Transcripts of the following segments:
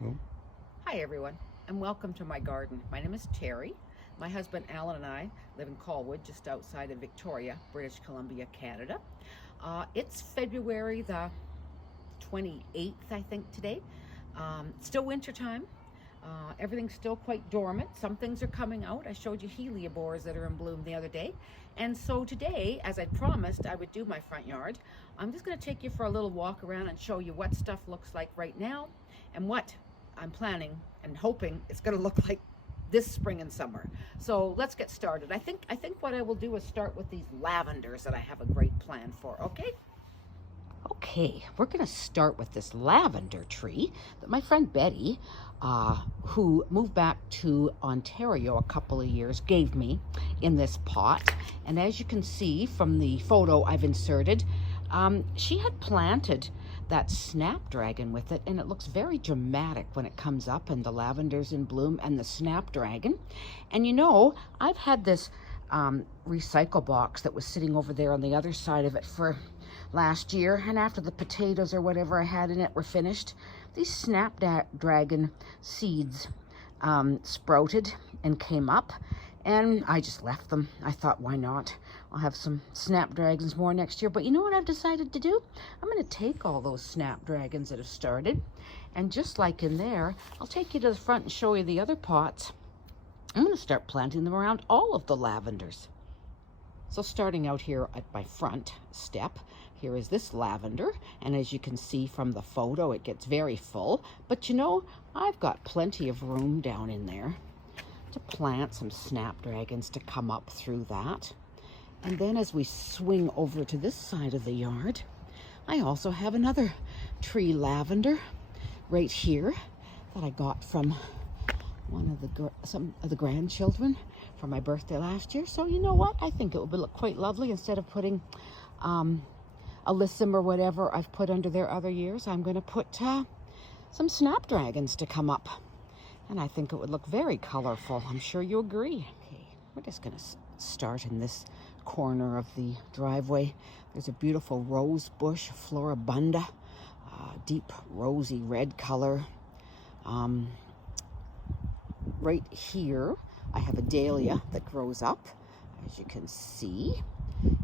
Well, Hi everyone, and welcome to my garden. My name is Terry. My husband Allan and I live in Colwood, just outside of Victoria, British Columbia, Canada. It's February the 28th, I think, today. Still winter time. Everything's still quite dormant. Some things are coming out. I showed you heliobores that are in bloom the other day. And so today, as I promised I would do my front yard, I'm just going to take you for a little walk around and show you what stuff looks like right now and what I'm planning and hoping it's going to look like this spring and summer. So let's get started. I think what I will do is start with these lavenders that I have a great plan for, okay? Okay, we're going to start with this lavender tree that my friend Betty, who moved back to Ontario a couple of years, gave me in this pot. And as you can see from the photo I've inserted, she had planted that snapdragon with it, and it looks very dramatic when it comes up and the lavender's in bloom and the snapdragon. And you know, I've had this recycle box that was sitting over there on the other side of it for last year, and after the potatoes or whatever I had in it were finished, these snapdragon seeds sprouted and came up, and I just left them. I thought, why not? I'll have some snapdragons more next year. But you know what I've decided to do? I'm going to take all those snapdragons that have started, and just like in there, I'll take you to the front and show you the other pots. I'm going to start planting them around all of the lavenders. So starting out here at my front step, here is this lavender, and as you can see from the photo, it gets very full. But you know, I've got plenty of room down in there to plant some snapdragons to come up through that. And then as we swing over to this side of the yard, I also have another tree lavender right here that I got from some of the grandchildren for my birthday last year. So you know what? I think it would look quite lovely. Instead of putting alyssum or whatever I've put under there other years, I'm going to put some snapdragons to come up. And I think it would look very colorful. I'm sure you agree. Okay, we're just going to start in this corner of the driveway. There's a beautiful rose bush, floribunda, deep rosy red color. Right here, I have a dahlia that grows up, as you can see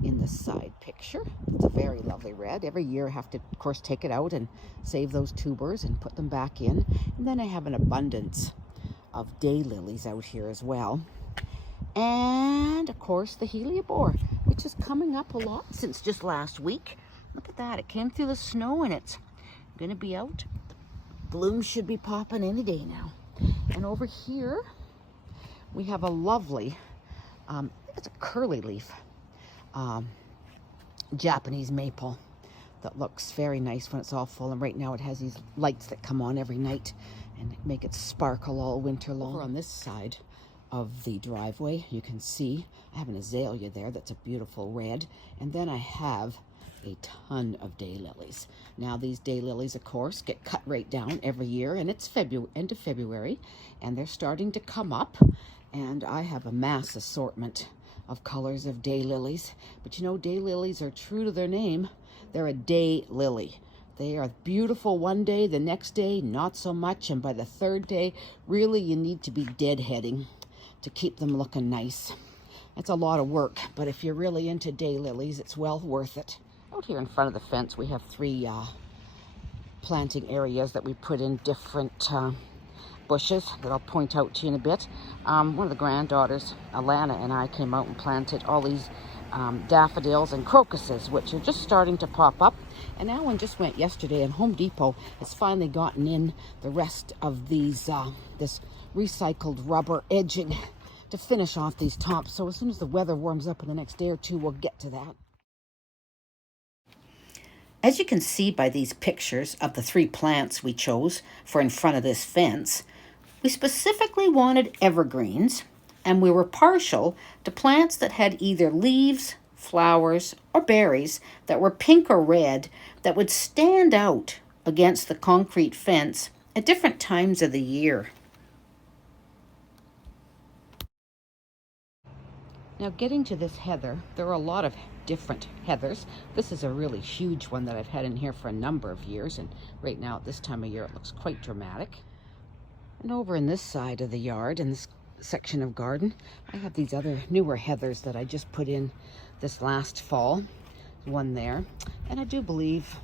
in the side picture. It's a very lovely red. Every year I have to, of course, take it out and save those tubers and put them back in. And then I have an abundance of daylilies out here as well. And, of course, the heliobore, which is coming up a lot since just last week. Look at that. It came through the snow, and it's going to be out. The blooms should be popping any day now. And over here, we have a lovely, it's a curly leaf, Japanese maple that looks very nice when it's all full. And right now it has these lights that come on every night and make it sparkle all winter long. Over on this side of the driveway, you can see I have an azalea there that's a beautiful red. And then I have a ton of daylilies. Now these daylilies, of course, get cut right down every year, and it's end of February, and they're starting to come up, and I have a mass assortment of colors of daylilies. But you know, daylilies are true to their name. They're a day lily. They are beautiful one day, the next day not so much, and by the third day, really you need to be deadheading to keep them looking nice. It's a lot of work, but if you're really into daylilies, it's well worth it. Out here in front of the fence, we have three planting areas that we put in different bushes that I'll point out to you in a bit. One of the granddaughters, Allan and I, came out and planted all these daffodils and crocuses, which are just starting to pop up. And Alan just went yesterday, and Home Depot has finally gotten in the rest of these this recycled rubber edging to finish off these tops. So as soon as the weather warms up in the next day or two, we'll get to that. As you can see by these pictures of the three plants we chose for in front of this fence, we specifically wanted evergreens, and we were partial to plants that had either leaves, flowers, or berries that were pink or red that would stand out against the concrete fence at different times of the year. Now, getting to this heather, there are a lot of different heathers. This is a really huge one that I've had in here for a number of years, and right now at this time of year it looks quite dramatic. And over in this side of the yard, in this section of garden, I have these other newer heathers that I just put in this last fall. One there, and I do believe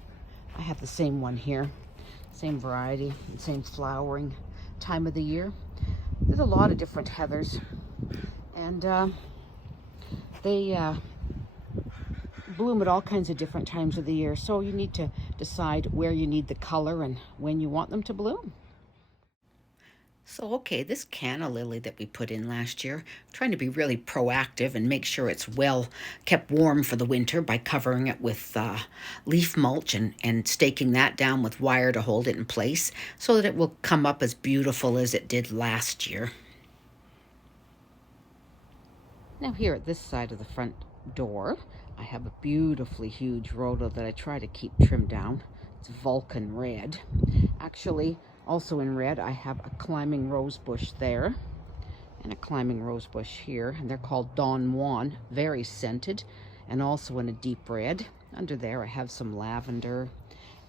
I have the same one here, same variety and same flowering time of the year. There's a lot of different heathers, and they bloom at all kinds of different times of the year, so you need to decide where you need the color and when you want them to bloom. So, okay, this canna lily that we put in last year, I'm trying to be really proactive and make sure it's well kept warm for the winter by covering it with leaf mulch and staking that down with wire to hold it in place so that it will come up as beautiful as it did last year. Now here at this side of the front door, I have a beautifully huge rhoda that I try to keep trimmed down. It's Vulcan red. Actually, also in red, I have a climbing rose bush there and a climbing rose bush here, and they're called Don Juan, very scented, and also in a deep red. Under there, I have some lavender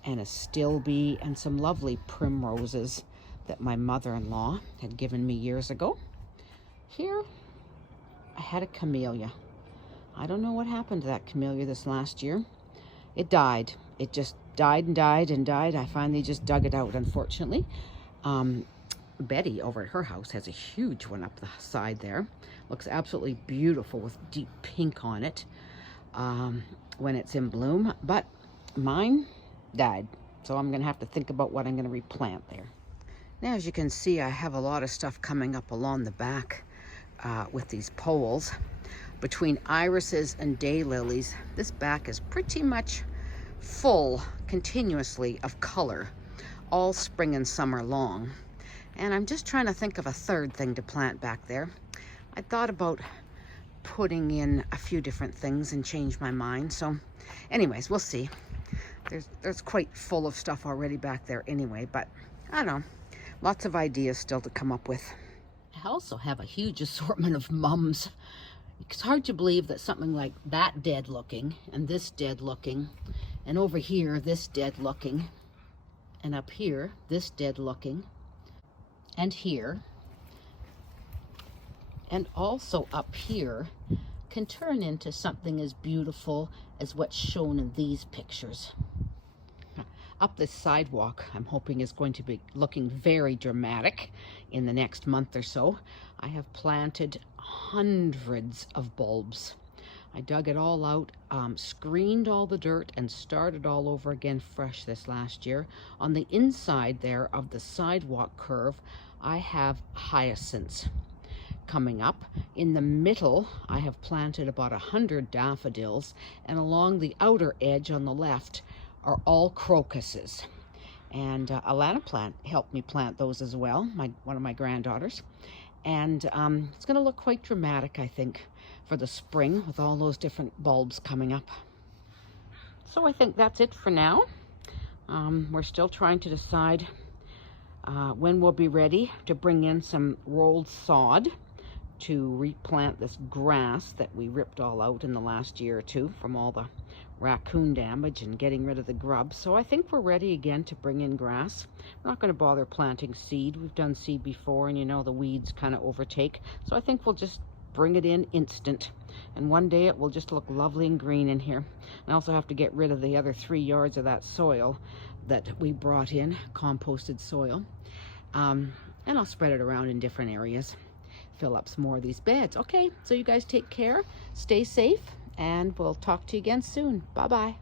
and a stilby and some lovely primroses that my mother-in-law had given me years ago. Here, I had a camellia. I don't know what happened to that camellia this last year. It died. It just died and died and died. I finally just dug it out, unfortunately. Betty over at her house has a huge one up the side there. Looks absolutely beautiful with deep pink on it when it's in bloom. But mine died, so I'm going to have to think about what I'm going to replant there. Now, as you can see, I have a lot of stuff coming up along the back with these poles. Between irises and daylilies, this back is pretty much full continuously of color all spring and summer long. And I'm just trying to think of a third thing to plant back there. I thought about putting in a few different things and changed my mind. So anyways, we'll see. There's quite full of stuff already back there anyway, but I don't know. Lots of ideas still to come up with. I also have a huge assortment of mums. It's hard to believe that something like that dead looking, and this dead looking, and over here this dead looking, and up here this dead looking, and here, and also up here, can turn into something as beautiful as what's shown in these pictures. Up this sidewalk, I'm hoping is going to be looking very dramatic in the next month or so. I have planted hundreds of bulbs. I dug it all out, screened all the dirt, and started all over again fresh this last year. On the inside there of the sidewalk curve, I have hyacinths coming up. In the middle, I have planted about 100 daffodils, and along the outer edge on the left are all crocuses. And Allan helped me plant those as well, one of my granddaughters. And it's going to look quite dramatic, I think, for the spring with all those different bulbs coming up. So I think that's it for now. We're still trying to decide when we'll be ready to bring in some rolled sod to replant this grass that we ripped all out in the last year or two from all the raccoon damage and getting rid of the grub. So I think we're ready again to bring in grass. We're not going to bother planting seed. We've done seed before, and you know the weeds kind of overtake. So I think we'll just bring it in instant, and one day it will just look lovely and green in here. I also have to get rid of the other 3 yards of that soil that we brought in, composted soil, and I'll spread it around in different areas, fill up some more of these beds. Okay, so you guys take care, stay safe, and we'll talk to you again soon. Bye-bye.